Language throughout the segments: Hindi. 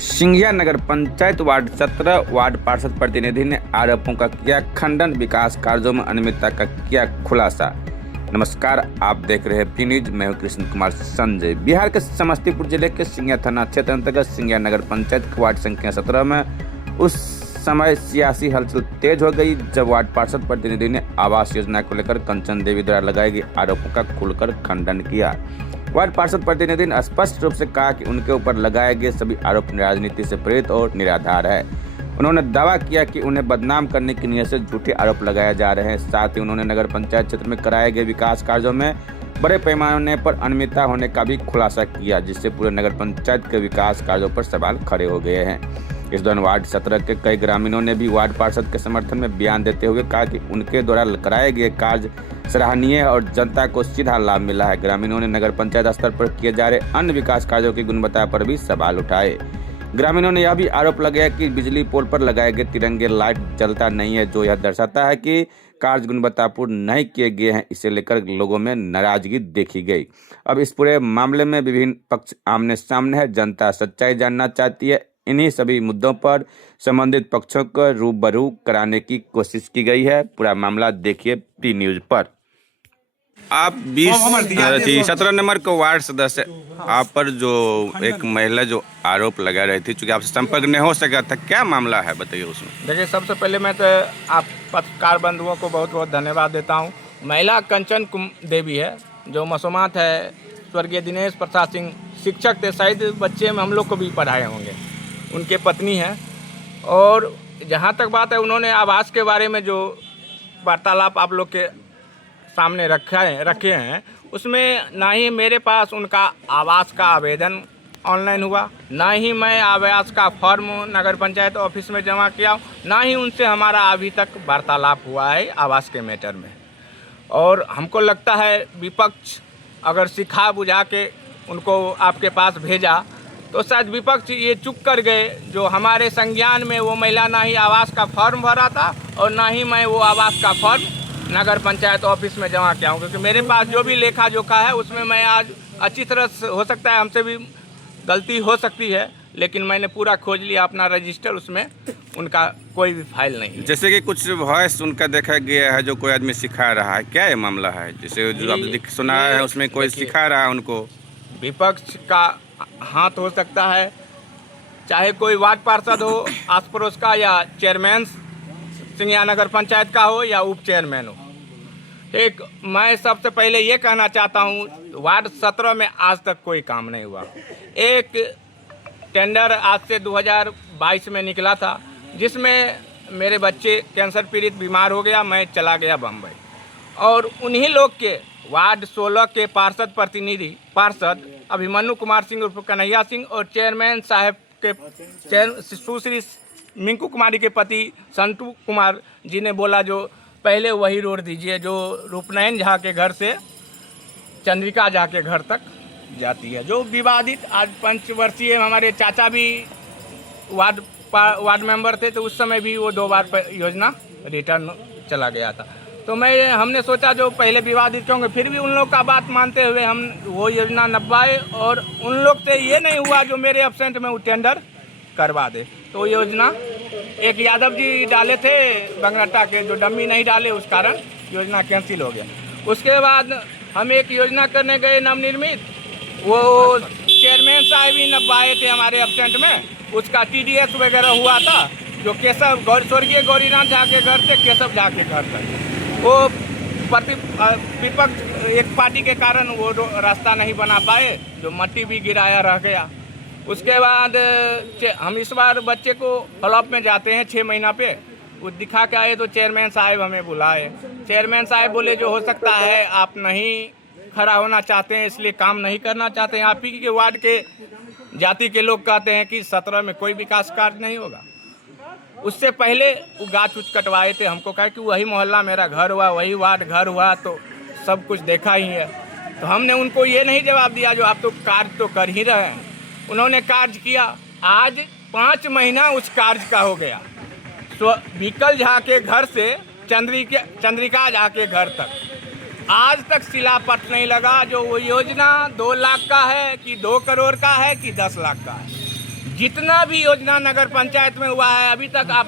सिंघिया नगर पंचायत वार्ड 17 वार्ड पार्षद प्रतिनिधि ने आरोपों का किया खंडन, विकास कार्यों में अनियमितता का किया खुलासा। नमस्कार, आप देख रहे हैं पी न्यूज। मैं हूं कृष्ण कुमार संजय। बिहार के समस्तीपुर जिले के सिंघिया थाना क्षेत्र अंतर्गत सिंघिया नगर पंचायत वार्ड संख्या 17 में उस समय सियासी हलचल तेज हो गई जब वार्ड पार्षद प्रतिनिधि ने आवास योजना को लेकर कंचन देवी द्वारा लगाए गए आरोपों का खुलकर खंडन किया। वार्ड पार्षद प्रतिनिधि ने स्पष्ट रूप से कहा कि उनके ऊपर लगाए गए सभी आरोप राजनीति से प्रेरित और निराधार है। उन्होंने दावा किया कि उन्हें बदनाम करने की नीयत से झूठे आरोप लगाए जा रहे हैं। साथ ही उन्होंने नगर पंचायत क्षेत्र में कराए गए विकास कार्यों में बड़े पैमाने पर अनियमितता होने का भी खुलासा किया, जिससे पूरे नगर पंचायत के विकास कार्यों पर सवाल खड़े हो गए हैं। इस दौरान वार्ड 17 के कई ग्रामीणों ने भी वार्ड पार्षद के समर्थन में बयान देते हुए कहा कि उनके द्वारा कराए गए कार्य सराहनीय है और जनता को सीधा लाभ मिला है। ग्रामीणों ने नगर पंचायत स्तर पर किए जा रहे अन्य विकास कार्यों की गुणवत्ता पर भी सवाल उठाए। ग्रामीणों ने यह भी आरोप लगाया कि बिजली पोल पर लगाए गए तिरंगे लाइट जलता नहीं है, जो यह दर्शाता है कि कार्य गुणवत्तापूर्ण नहीं किए गए हैं। इसे लेकर लोगों में नाराजगी देखी गई। अब इस पूरे मामले में विभिन्न पक्ष आमने सामने है। जनता सच्चाई जानना चाहती है। इन्हीं सभी मुद्दों पर संबंधित पक्षों को रूबरू कराने की कोशिश की गई है। पूरा मामला देखिए पी न्यूज पर। आप 17 नंबर का वार्ड सदस्य, आप पर जो एक महिला जो आरोप लगा रही थी, चूंकि आपसे संपर्क नहीं हो सका था, क्या मामला है बताइए उसमें। देखिए, सबसे पहले मैं तो आप पत्रकार बंधुओं को बहुत बहुत धन्यवाद देता हूँ। महिला कंचन देवी है, जो मसूमात है, स्वर्गीय दिनेश प्रसाद सिंह शिक्षक थे, शायद बच्चे में हम लोग को भी पढ़ाए होंगे, उनके पत्नी है। और जहाँ तक बात है, उन्होंने आवास के बारे में जो वार्तालाप आप लोग के सामने रखे हैं, उसमें ना ही मेरे पास उनका आवास का आवेदन ऑनलाइन हुआ, ना ही मैं आवास का फॉर्म नगर पंचायत ऑफिस में जमा किया, ना ही उनसे हमारा अभी तक वार्तालाप हुआ है आवास के मैटर में। और हमको लगता है विपक्ष अगर सिखा बुझा के उनको आपके पास भेजा तो शायद विपक्ष ये चुप कर गए। जो हमारे संज्ञान में वो महिला ना ही आवास का फॉर्म भरा था और ना ही मैं वो आवास का फॉर्म नगर पंचायत ऑफिस में जमा किया हूँ, क्योंकि मेरे पास जो भी लेखा जोखा है उसमें मैं आज अच्छी तरह से, हो सकता है हमसे भी गलती हो सकती है, लेकिन मैंने पूरा खोज लिया अपना रजिस्टर, उसमें उनका कोई भी फाइल नहीं। जैसे कि कुछ वॉइस उनका देखा गया है जो कोई आदमी सिखा रहा है, क्या ये मामला है? जैसे जो आप सुना है उसमें कोई सिखा रहा है उनको। विपक्ष का हाथ हो सकता है, चाहे कोई वार्ड पार्षद हो आस पड़ोस का, या चेयरमैन सिंघिया नगर पंचायत का हो, या उप चेयरमैन हो। एक मैं सबसे पहले ये कहना चाहता हूँ, वार्ड 17 में आज तक कोई काम नहीं हुआ। एक टेंडर आज से 2022 में निकला था, जिसमें मेरे बच्चे कैंसर पीड़ित बीमार हो गया, मैं चला गया बम्बई। और उन्हीं लोग के वार्ड 16 के पार्षद प्रतिनिधि पार्षद अभिमन्यु कुमार सिंह उर्फ कन्हैया सिंह और चेयरमैन साहब के सुश्री मिंकू कुमारी के पति संतू कुमार जी ने बोला जो पहले वही रोड दीजिए जो रूपनयन झा के घर से चंद्रिका झा के घर तक जाती है, जो विवादित। आज पंचवर्षीय हमारे चाचा भी वार्ड मेंबर थे, तो उस समय भी वो 2 बार योजना रिटर्न चला गया था। तो हमने सोचा जो पहले विवादित क्योंकि फिर भी उन लोग का बात मानते हुए हम वो योजना नपवाए, और उन लोग से ये नहीं हुआ जो मेरे एब्सेंट में वो टेंडर करवा दे। तो योजना एक यादव जी डाले थे बंगरट्टा के, जो डम्मी नहीं डाले, उस कारण योजना कैंसिल हो गया। उसके बाद हम एक योजना करने गए नवनिर्मित, वो चेयरमैन साहब ही नपवाए थे हमारे एब्सेंट में, उसका TDS वगैरह हुआ था, जो केशव स्वर्गीय गौरीनाथ झा के घर से केशव झा के घर तक। वो विपक्ष एक पार्टी के कारण वो रास्ता नहीं बना पाए, जो मट्टी भी गिराया रह गया। उसके बाद हम इस बार बच्चे को फॉलोअप में जाते हैं 6 महीना पे, वो दिखा के आए तो चेयरमैन साहब हमें बुलाए। चेयरमैन साहब बोले जो हो सकता है आप नहीं खड़ा होना चाहते हैं, इसलिए काम नहीं करना चाहते हैं। आप ही के वार्ड के जाति के लोग कहते हैं कि 17 में कोई विकास कार्य नहीं होगा। उससे पहले वो गाछ उछ कटवाए थे, हमको कहा कि वही मोहल्ला मेरा घर हुआ, वही वार्ड घर हुआ, तो सब कुछ देखा ही है। तो हमने उनको ये नहीं जवाब दिया जो आप तो कार्य तो कर ही रहे हैं। उन्होंने कार्य किया, आज 5 महीना उस कार्य का हो गया। तो विकल झा के घर से चंद्रिका झा के घर तक आज तक शिलापट नहीं लगा। जो वो योजना 2 लाख का है कि 2 करोड़ का है कि 10 लाख का है, जितना भी योजना नगर पंचायत में हुआ है अभी तक आप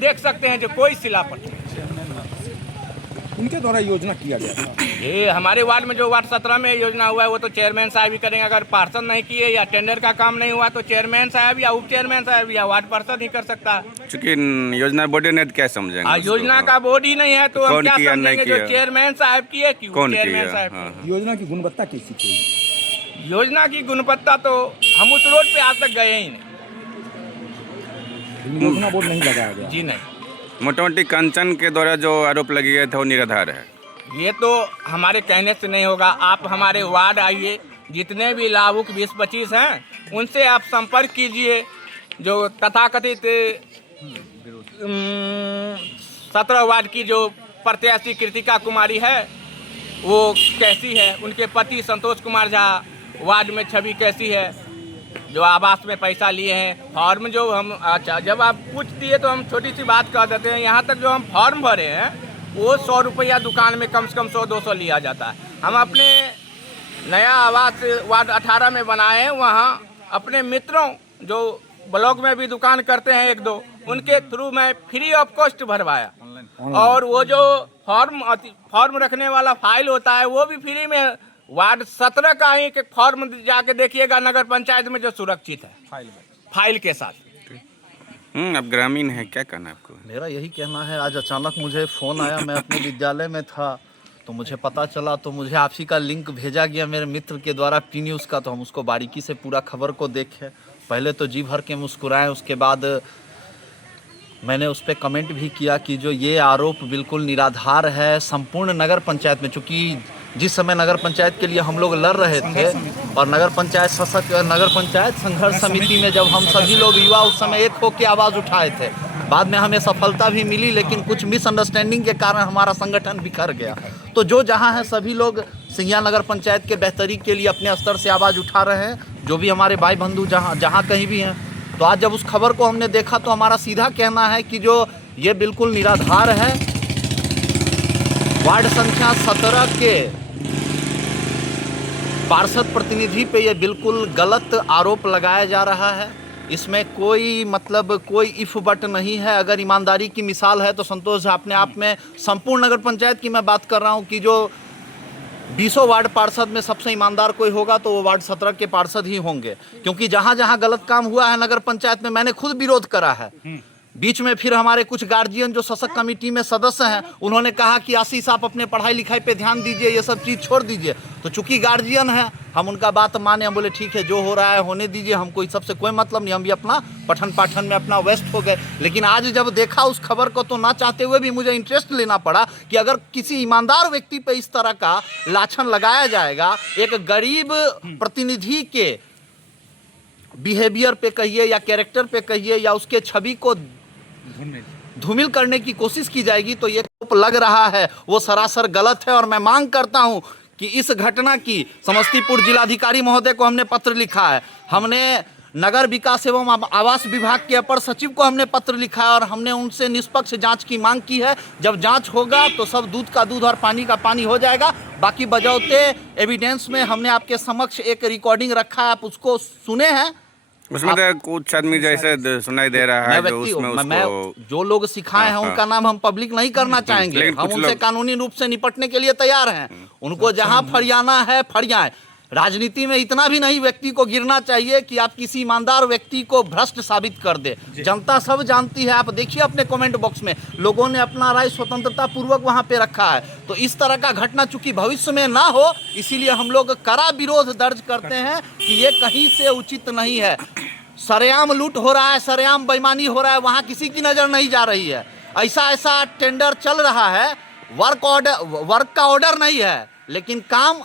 देख सकते हैं जो कोई सिलापट उनके द्वारा योजना किया गया था। ये हमारे वार्ड में जो वार्ड 17 में योजना हुआ है वो तो चेयरमैन साहब ही करेंगे। अगर पार्षद नहीं किए या टेंडर का काम नहीं हुआ तो चेयरमैन साहब या उप चेयरमैन साहब या वार्ड पार्षद ही कर सकता है। चूंकि योजना बोर्ड ने क्या समझेंगे उसको? योजना का बोर्ड ही नहीं है तो हम क्या किया, समझेंगे जो चेयरमैन साहब किए क्यों कौन चेयरमैन किया? साहब हाँ, किए। योजना की गुणवत्ता कैसी थी? योजना की गुणवत्ता तो हम उस रोड पे आज तक गए ही नहीं। योजना बोर्ड नहीं लगाया गया। जी नहीं। मोटामोटी कंचन के द्वारा जो आरोप लगे गए थे वो निराधार है। ये तो हमारे कहने से नहीं होगा। आप हमारे वार्ड आइए, जितने भी लाभुक 20-25 हैं उनसे आप संपर्क कीजिए। जो तथाकथित 17 वार्ड की जो प्रत्याशी कृतिका कुमारी है वो कैसी है, उनके पति संतोष कुमार झा वार्ड में छवि कैसी है, जो आवास में पैसा लिए हैं, फॉर्म जो हम अच्छा जब आप पूछ दिए तो हम छोटी सी बात कह देते हैं। यहाँ तक जो हम फॉर्म भरे हैं वो 100 रुपया दुकान में कम से कम 100-200 लिया जाता है। हम अपने नया आवास वार्ड 18 में बनाए हैं, वहाँ अपने मित्रों जो ब्लॉक में भी दुकान करते हैं 1-2 उनके थ्रू मैं फ्री ऑफ कॉस्ट भरवाया। और वो जो फॉर्म रखने वाला फाइल होता है वो भी फ्री में। वार्ड 17 का ही एक फॉर्म जाके देखिएगा नगर पंचायत में जो सुरक्षित है फाइल के साथ। अब ग्रामीण है, क्या कहना है आपको? मेरा यही कहना है, आज अचानक मुझे फ़ोन आया, मैं अपने विद्यालय में था तो मुझे पता चला, तो मुझे आप ही का लिंक भेजा गया मेरे मित्र के द्वारा पी न्यूज़ का। तो हम उसको बारीकी से पूरा खबर को देखे। पहले तो जी भर के मुस्कुराए, उसके बाद मैंने उस पर कमेंट भी किया कि जो ये आरोप बिल्कुल निराधार है। संपूर्ण नगर पंचायत में, चूँकि जिस समय नगर पंचायत के लिए हम लोग लड़ रहे थे और नगर पंचायत संघर्ष समिति में जब हम सभी लोग युवा उस समय एक होकर आवाज़ उठाए थे, बाद में हमें सफलता भी मिली, लेकिन कुछ मिसअंडरस्टैंडिंग के कारण हमारा संगठन बिखर गया। तो जो जहाँ है सभी लोग सिंघिया नगर पंचायत के बेहतरी के लिए अपने स्तर से आवाज़ उठा रहे हैं, जो भी हमारे भाई बंधु जहाँ कहीं भी हैं। तो आज जब उस खबर को हमने देखा तो हमारा सीधा कहना है कि जो ये बिल्कुल निराधार है। वार्ड संख्या 17 के पार्षद प्रतिनिधि पे ये बिल्कुल गलत आरोप लगाया जा रहा है। इसमें कोई इफ बट नहीं है। अगर ईमानदारी की मिसाल है तो संतोष अपने आप में, संपूर्ण नगर पंचायत की मैं बात कर रहा हूँ कि जो 20 वार्ड पार्षद में सबसे ईमानदार कोई होगा तो वो वार्ड 17 के पार्षद ही होंगे। क्योंकि जहाँ जहाँ गलत काम हुआ है नगर पंचायत में मैंने खुद विरोध करा है। बीच में फिर हमारे कुछ गार्जियन जो शासक कमेटी में सदस्य हैं उन्होंने कहा कि आशीष आप अपने पढ़ाई लिखाई पे ध्यान दीजिए, ये सब चीज़ छोड़ दीजिए। तो चूंकि गार्जियन है हम उनका बात माने, हम बोले ठीक है जो हो रहा है होने दीजिए, हमको इस सबसे कोई मतलब नहीं, हम भी अपना पठन पाठन में अपना व्यस्त हो गए। लेकिन आज जब देखा उस खबर को तो ना चाहते हुए भी मुझे इंटरेस्ट लेना पड़ा कि अगर किसी ईमानदार व्यक्ति पे इस तरह का लाछन लगाया जाएगा, एक गरीब प्रतिनिधि के बिहेवियर पे कहिए या कैरेक्टर पे कहिए या उसके छवि को धूमिल करने की कोशिश की जाएगी, तो ये लग रहा है वो सरासर गलत है। और मैं मांग करता हूं कि इस घटना की समस्तीपुर जिलाधिकारी महोदय को हमने पत्र लिखा है, हमने नगर विकास एवं आवास विभाग के अपर सचिव को हमने पत्र लिखा है और हमने उनसे निष्पक्ष जांच की मांग की है। जब जांच होगा तो सब दूध का दूध और पानी का पानी हो जाएगा। बाकी बजौते एविडेंस में हमने आपके समक्ष एक रिकॉर्डिंग रखा है, आप उसको सुने हैं। उसमें तो कुछ आदमी जैसे सुनाई दे रहा है जो उसमें उसको जो लोग सिखाए हैं उनका नाम हम पब्लिक नहीं करना चाहेंगे। हम उनसे कानूनी रूप से निपटने के लिए तैयार हैं। उनको जहां फरियाना है फरियाएं। राजनीति में इतना भी नहीं व्यक्ति को गिरना चाहिए कि आप किसी ईमानदार व्यक्ति को भ्रष्ट साबित कर दे। जनता सब जानती है। आप देखिए अपने कमेंट बॉक्स में लोगों ने अपना राय स्वतंत्रता पूर्वक वहां पे रखा है। तो इस तरह का घटना चूंकि भविष्य में ना हो, इसीलिए हम लोग कड़ा विरोध दर्ज करते हैं कि ये कहीं से उचित नहीं है। सरेआम लूट हो रहा है, सरेआम बेईमानी हो रहा है, वहाँ किसी की नज़र नहीं जा रही है। ऐसा टेंडर चल रहा है, वर्क का ऑर्डर नहीं है लेकिन काम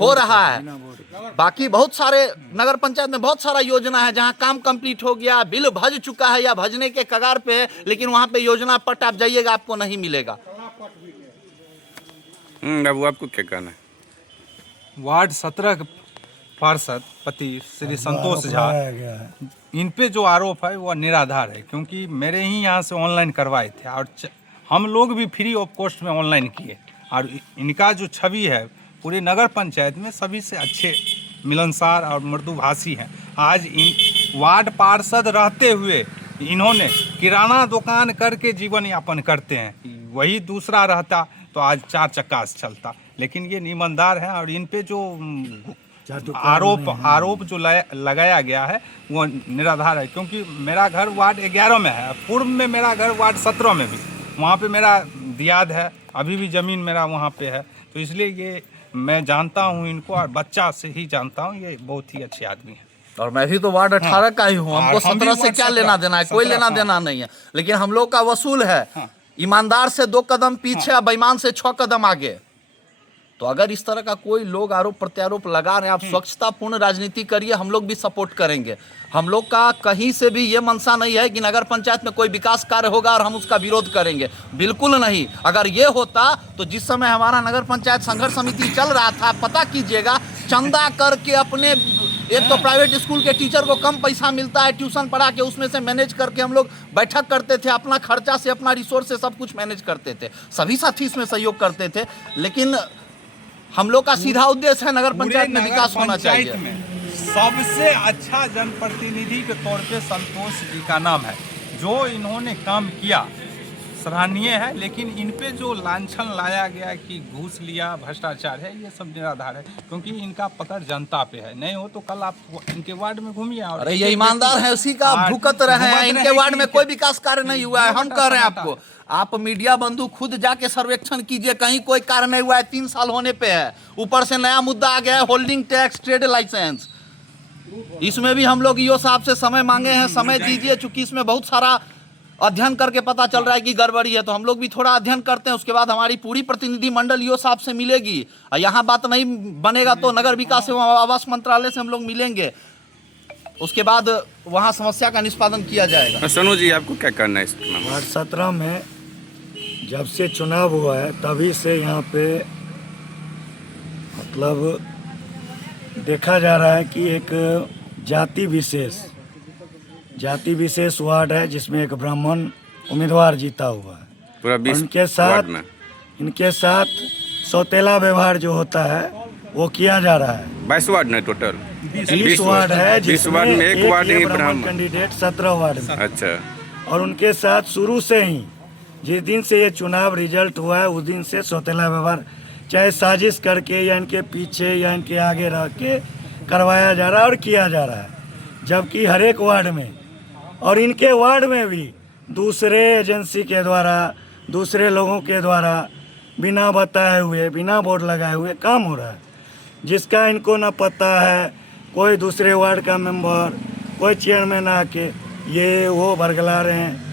हो रहा है। बाकी बहुत सारे नगर पंचायत में बहुत सारा योजना है जहां काम कंप्लीट हो गया, बिल भज चुका है या भजने के कगार पे है, लेकिन वहां पे योजना पट आप जाइएगा आपको नहीं मिलेगा। बाबू आपको क्या कहना है? वार्ड 17 पार्षद पति श्री संतोष झा, इन पे जो आरोप है वो निराधार है। क्योंकि मेरे ही यहाँ से ऑनलाइन करवाए थे और हम लोग भी फ्री ऑफ कॉस्ट में ऑनलाइन किए। और इनका जो छवि है पूरे नगर पंचायत में सभी से अच्छे मिलनसार और मृदुभाषी हैं। आज वार्ड पार्षद रहते हुए इन्होंने किराना दुकान करके जीवन यापन करते हैं। वही दूसरा रहता तो आज 4 चक्का से चलता। लेकिन ये ईमानदार हैं और इन पे जो आरोप जो लगाया गया है वो निराधार है। क्योंकि मेरा घर वार्ड 11 में है, पूर्व में मेरा घर वार्ड 17 में भी, वहाँ पे मेरा दियाद है, अभी भी ज़मीन मेरा वहाँ पे है। तो इसलिए ये मैं जानता हूँ इनको और बच्चा से ही जानता हूँ, ये बहुत ही अच्छे आदमी हैं। और मैं भी तो वार्ड 18 का ही हूँ, हमको 17 से क्या लेना देना है, कोई लेना देना नहीं है। लेकिन हम लोग का वसूल है ईमानदार से 2 कदम पीछे और बेईमान से 6 कदम आगे। तो अगर इस तरह का कोई लोग आरोप प्रत्यारोप लगा रहे हैं, आप स्वच्छतापूर्ण राजनीति करिए, हम लोग भी सपोर्ट करेंगे। हम लोग का कहीं से भी ये मंशा नहीं है कि नगर पंचायत में कोई विकास कार्य होगा और हम उसका विरोध करेंगे, बिल्कुल नहीं। अगर ये होता तो जिस समय हमारा नगर पंचायत संघर्ष समिति चल रहा था, पता कीजिएगा, चंदा करके अपने, एक तो प्राइवेट स्कूल के टीचर को कम पैसा मिलता है, ट्यूशन पढ़ा के उसमें से मैनेज करके हम लोग बैठक करते थे, अपना खर्चा से, अपना रिसोर्स से सब कुछ मैनेज करते थे, सभी साथी इसमें सहयोग करते थे। लेकिन हम लोग का सीधा उद्देश्य है नगर पंचायत में विकास होना चाहिए। सबसे अच्छा जनप्रतिनिधि के तौर पे संतोष जी का नाम है। जो इन्होंने काम किया सराहनीय है, लेकिन इन पे जो लांछन लाया गया कि घूस लिया, भ्रष्टाचार है, ये सब निराधार है। क्योंकि इनका पकड़ जनता पे है, नहीं हो तो कल आप इनके वार्ड में घूमिए। अरे ये ईमानदार है, उसी का भुगत रहे हैं। इनके वार्ड में कोई विकास कार्य नहीं हुआ है, हम कह रहे हैं आपको। आप मीडिया बंधु खुद जाके सर्वेक्षण कीजिए, कहीं कोई कार्य नहीं हुआ है, 3 साल होने पे है। ऊपर से नया मुद्दा आ गया है, होल्डिंग टैक्स, ट्रेड लाइसेंस। इसमें भी हम लोग ईओ साहब से समय मांगे हैं, समय दीजिए, चूंकि इसमें बहुत सारा अध्ययन करके पता चल रहा है कि गड़बड़ी है। तो हम लोग भी थोड़ा अध्ययन करते हैं, उसके बाद हमारी पूरी प्रतिनिधि मंडल ईओ साहब से मिलेगी। और यहाँ बात नहीं बनेगा तो नगर विकास एवं आवास मंत्रालय से हम लोग मिलेंगे, उसके बाद वहाँ समस्या का निष्पादन किया जाएगा। सोनू जी, आपको क्या करना है इस मामले में? वार्ड 17 में जब से चुनाव हुआ है तभी से यहाँ पे मतलब देखा जा रहा है कि एक जाति विशेष वार्ड है, जिसमें एक ब्राह्मण उम्मीदवार जीता हुआ है। पूरा 20 इनके साथ सौतेला व्यवहार जो होता है वो किया जा रहा है। 22 वार्ड नहीं, टोटल 20 वार्ड है, 20 वार्ड में एक वार्ड ही ब्राह्मण कैंडिडेट 17 वार्ड में। अच्छा। और उनके साथ शुरू से ही जिस दिन से ये चुनाव रिजल्ट हुआ है उस दिन से सौतेला व्यवहार, चाहे साजिश करके या इनके पीछे या इनके आगे रह के करवाया जा रहा है और किया जा रहा है। जबकि हर एक वार्ड में और इनके वार्ड में भी दूसरे एजेंसी के द्वारा, दूसरे लोगों के द्वारा बिना बताए हुए, बिना बोर्ड लगाए हुए काम हो रहा है, जिसका इनको ना पता है। कोई दूसरे वार्ड का मेंबर, कोई चेयरमैन आके ये वो बरगला रहे हैं।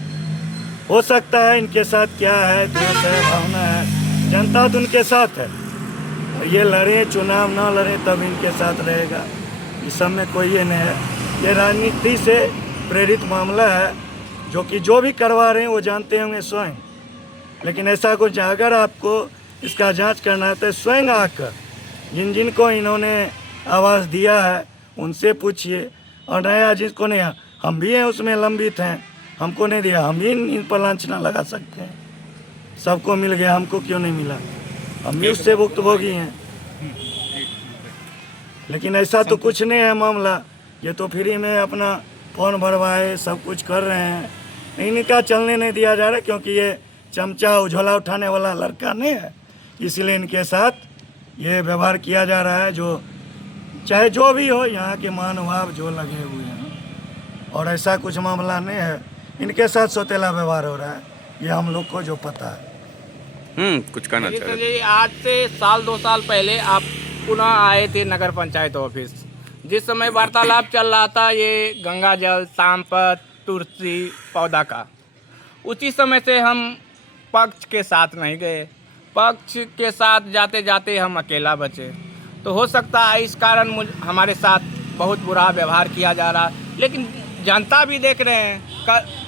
हो सकता है इनके साथ क्या है, द्वेष है, भावना है, जनता तो उनके साथ है। ये लड़े चुनाव ना लड़े तब इनके साथ रहेगा, इस सब में कोई ये नहीं है। ये राजनीति से प्रेरित मामला है, जो कि जो भी करवा रहे हैं वो जानते होंगे स्वयं। लेकिन ऐसा कुछ अगर आपको इसका जांच करना है तो स्वयं आकर जिनको इन्होंने आवाज़ दिया है उनसे पूछिए। और नया जिसको नहीं, हम भी हैं उसमें लंबित हैं, हमको नहीं दिया, हम भी इन पर लांछना लगा सकते हैं। सबको मिल गया, हमको क्यों नहीं मिला? हम भी उससे भुक्तभोगी हैं। लेकिन ऐसा तो कुछ नहीं है मामला। ये तो फ्री में अपना फॉर्म भरवाए सब कुछ कर रहे हैं, इनका चलने नहीं दिया जा रहा, क्योंकि ये चमचा उझोला उठाने वाला लड़का नहीं है, इसलिए इनके साथ ये व्यवहार किया जा रहा है। जो चाहे जो भी हो, यहाँ के महानुभाव जो लगे हुए हैं, और ऐसा कुछ मामला नहीं है। इनके साथ सौतेला व्यवहार हो रहा है, ये हम लोग को जो पता है। कुछ कहना चाह रहे थे? आज से 2 साल पहले आप पुनः आए थे नगर पंचायत ऑफिस, जिस समय वार्तालाप चल रहा था ये गंगा जल, तामपत, तुलसी पौधा का। उसी समय से हम पक्ष के साथ नहीं गए, पक्ष के साथ जाते जाते हम अकेला बचे। तो हो सकता है इस कारण हमारे साथ बहुत बुरा व्यवहार किया जा रहा है। लेकिन जनता भी देख रहे हैं,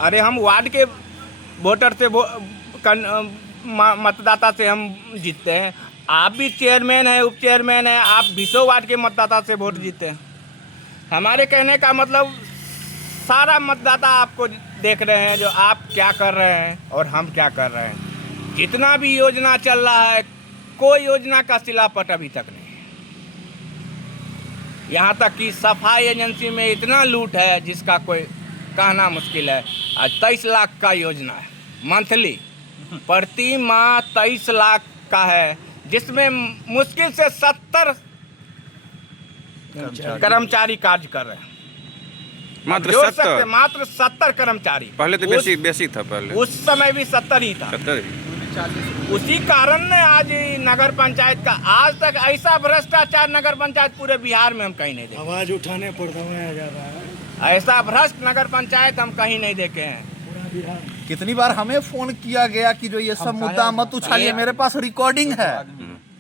अरे हम वार्ड के वोटर से मतदाता से हम जीतते हैं। आप भी चेयरमैन हैं, उप चेयरमैन हैं, आप 20 वार्ड के मतदाता से वोट जीते हैं। हमारे कहने का मतलब सारा मतदाता आपको देख रहे हैं, जो आप क्या कर रहे हैं और हम क्या कर रहे हैं। जितना भी योजना चल रहा है, कोई योजना का शिलापट अभी तक नहीं। यहाँ तक कि सफाई एजेंसी में इतना लूट है जिसका कोई कहना मुश्किल है। आज 23 लाख का योजना है मंथली, प्रति माह 23 लाख का है, जिसमें मुश्किल से 70 कर्मचारी कार्य कर रहे हैं। मात्र जोड़ 70? सकते मात्र 70 कर्मचारी। पहले तो बेसिक था, पहले उस समय भी 70 ही था। 70। उसी कारण ने आज नगर पंचायत का आज तक ऐसा भ्रष्टाचार नगर पंचायत पूरे बिहार में हम कहीं नहीं देखे। आवाज उठाने पर दबाया जा रहा है। ऐसा भ्रष्ट नगर पंचायत हम कहीं नहीं देखे हैं। पूरा बिहार कितनी बार हमें फोन किया गया कि जो ये सब मुद्दा मत उछालिए, मेरे पास रिकॉर्डिंग है,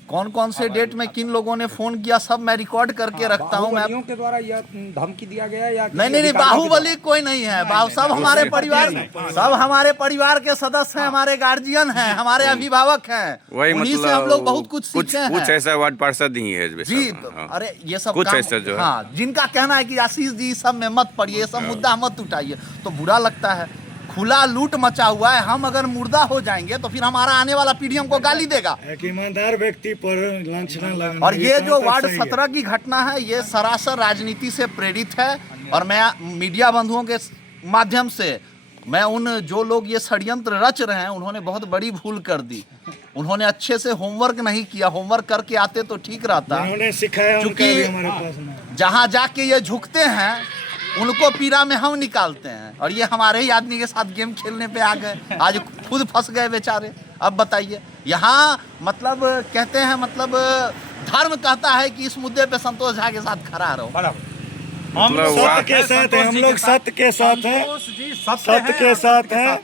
कौन कौन से डेट में किन लोगों ने फोन किया सब मैं रिकॉर्ड करके रखता हूँ। मैं के द्वारा यह धमकी दिया गया या नहीं, बाहुबली कोई नहीं है। सब हमारे परिवार, सब हमारे परिवार के सदस्य हैं, हमारे गार्जियन हैं, हमारे अभिभावक हैं, वही उन्हीं से हम लोग बहुत कुछ सीखे हैं। कुछ ऐसा वार्ड पार्षद ही है जी। हाँ। अरे ये सब कुछ काम- ऐसा जो है। हाँ, जिनका कहना है कि आशीष जी सब में मत पड़िए, ये सब मुद्दा मत उठाइए, तो बुरा लगता है। खुला लूट मचा हुआ है। हम अगर मुर्दा हो जाएंगे तो फिर हमारा आने वाला पीढ़ी हमको गाली देगा। एक ईमानदार व्यक्ति पर लांछना लगना, और ये जो कहाँ वार्ड तक सही है? 17 की घटना है, ये सरासर राजनीति से प्रेरित है। और मैं मीडिया बंधुओं के माध्यम से मैं उन जो लोग ये षड्यंत्र रच रहे हैं, उन्होंने बहुत बड़ी भूल कर दी। उन्होंने अच्छे से होमवर्क नहीं किया। होमवर्क करके आते तो ठीक रहता। उन्होंने सिखाया, उनका चूंकि भी हमारे पास नहीं। जहाँ जाके ये झुकते हैं उनको पीड़ा में हम निकालते हैं, और ये हमारे ही आदमी के साथ गेम खेलने पे आ गए। आज खुद फंस गए बेचारे। अब बताइए, यहाँ मतलब कहते हैं, मतलब धर्म कहता है कि इस मुद्दे पे संतोष झा के साथ खड़ा रहो। हम लोग सत्य के साथ है, हम लोग सत्य के साथ हैं, सत्य के साथ हैं,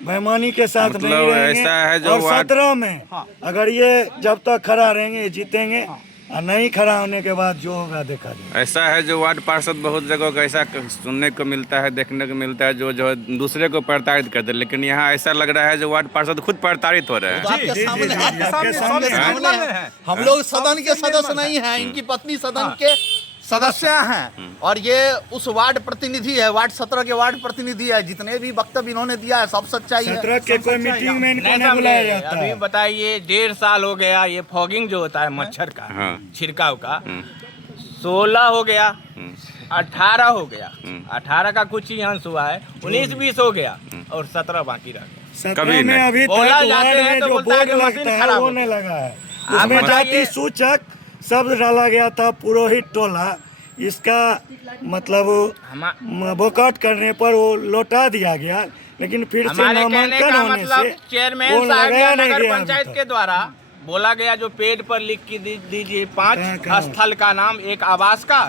बेईमानी के साथ मतलब नहीं रहेंगे। ऐसा है जो और वार्ड- 17 में अगर ये जब तक खड़ा रहेंगे जीतेंगे, और नहीं खड़ा होने के बाद जो होगा देखा जाएगा। ऐसा है जो वार्ड पार्षद बहुत जगह का ऐसा सुनने को मिलता है, देखने को मिलता है, जो दूसरे को प्रताड़ित करते हैं। लेकिन यहाँ ऐसा लग रहा है जो वार्ड पार्षद खुद प्रताड़ित हो रहे हैं। आपके सामने है। आपके सामने सामने है। हम लोग सदन के सदस्य नहीं हैं, इनकी पत्नी सदन के सदस्य हैं, और ये उस वार्ड प्रतिनिधि है, वार्ड 17 के वार्ड प्रतिनिधि है। जितने भी वक्तव्य इन्होंने दिया है सब सच्चाई है। 17 के कोई मीटिंग में इनको नहीं नहीं बुलाया समझे। जाता अभी है। बताइए, 1.5 साल हो गया ये फॉगिंग जो होता है मच्छर का, हाँ। छिड़काव का, 16 हो गया, 18 हो गया, 18 का कुछ ही अंश हुआ है, 19-20 हो गया, और 17 बाकी रह गया। 17 कभी में नहीं। अभी तक बोला जाते वार्ड हैं में तो जो बोलता है बोर्ड कि मशीन लगता है खराब वो हो नहीं लगा है। आप उसमें बताइए। जाति सूचक शब्द डाला गया था, पुरोहित टोला। इसका मतलब बोकट करने पर वो लौटा दिया गया, लेकिन फिर से हमारे कहने नामांकन का होने मतलब से चेयरमैन वो साहब लगाया या नहीं नगर गया अभी पंचायत तक। के द्वारा बोला गया जो पेड पर लिख के दीजिए 5 कहाँ? स्थल का नाम, एक आवास का,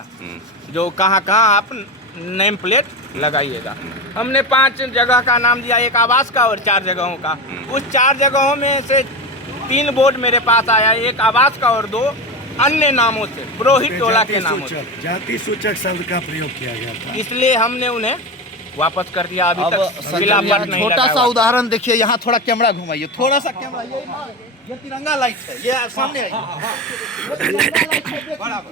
जो कहाँ आप नेम प्लेट लगाइएगा। हमने 5 जगह का नाम दिया, एक आवास का और 4 जगहों का। उस 4 जगहों में से 3 बोर्ड मेरे पास आया, एक आवास का और 2 अन्य नामों से, पुरोहित टोला के नामों से। जाति सूचक शब्द का प्रयोग किया गया था। इसलिए हमने उन्हें वापस कर दिया। अभी अब तक संजय बिलापट भैया, नहीं छोटा लगा सा हुआ। उदाहरण देखिए, यहाँ थोड़ा कैमरा घुमाइए, थोड़ा सा कैमरा, ये तिरंगा लाइट है, ये सामने आइए। ये तिरंगा लाइट है, देखिए।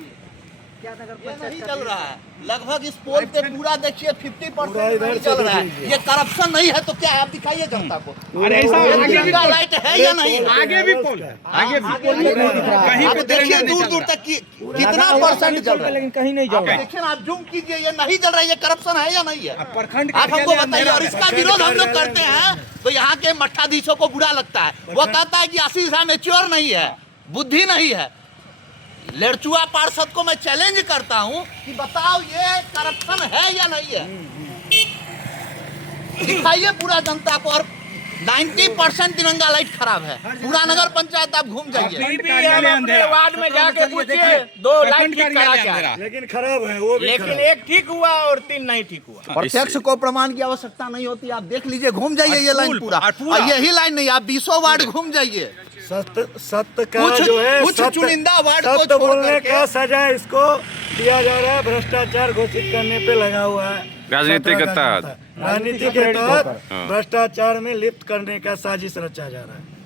ये नहीं चल रहा है, लगभग इस पोल पे पूरा देखिए 50% नहीं चल रहा है। ये करप्शन नहीं है तो क्या है, आप दिखाइए जनता को। ये तिरंगा लाइट है या नहीं? आगे भी पोल, आगे भी कहीं पे देखिए दूर दूर तक कितना परसेंट चल रहा है, लेकिन कहीं नहीं जाओगे। देखिए ना, आप जूम कीजिए, ये नहीं चल रहा है। ये करप्शन है या नहीं है? प्रखंड आप हमको बताइए। और इसका विरोध हम लोग करते हैं तो यहाँ के मठाधीशों को बुरा लगता है। वो कहता है कि आशीष झा मैच्योर नहीं है, बुद्धि नहीं है। लेरचुआ पार्षद को मैं चैलेंज करता हूँ कि बताओ ये करप्शन है या नहीं है, दिखाइए पूरा जनता को। और 90% तिरंगा लाइट खराब है। पूरा नगर पंचायत आप घूम जाइए। फिर भी हम अपने वार्ड में जाके पूछिए, 2 लाइट ठीक करा के आए। लेकिन खराब है वो भी लेकिन खराब। 1 ठीक हुआ और 3 नहीं ठीक हुआ। प्रत्यक्ष को प्रमाण की आवश्यकता नहीं होती। आप देख लीजिए, घूम जाइए ये लाइन पूरा। और यही लाइन नहीं, आप 20 वार्ड घूम जाइए। सत्य का कुछ- जो है, कुछ चुनिंदा वार्ड को सत्य छोड़ बोलने करके- का सजा इसको दिया जा रहा है। भ्रष्टाचार घोषित करने पे लगा हुआ है। राजनीति के 17 का तहत। राजनीति के तहत भ्रष्टाचार में लिप्त करने का साजिश रचा जा रहा है।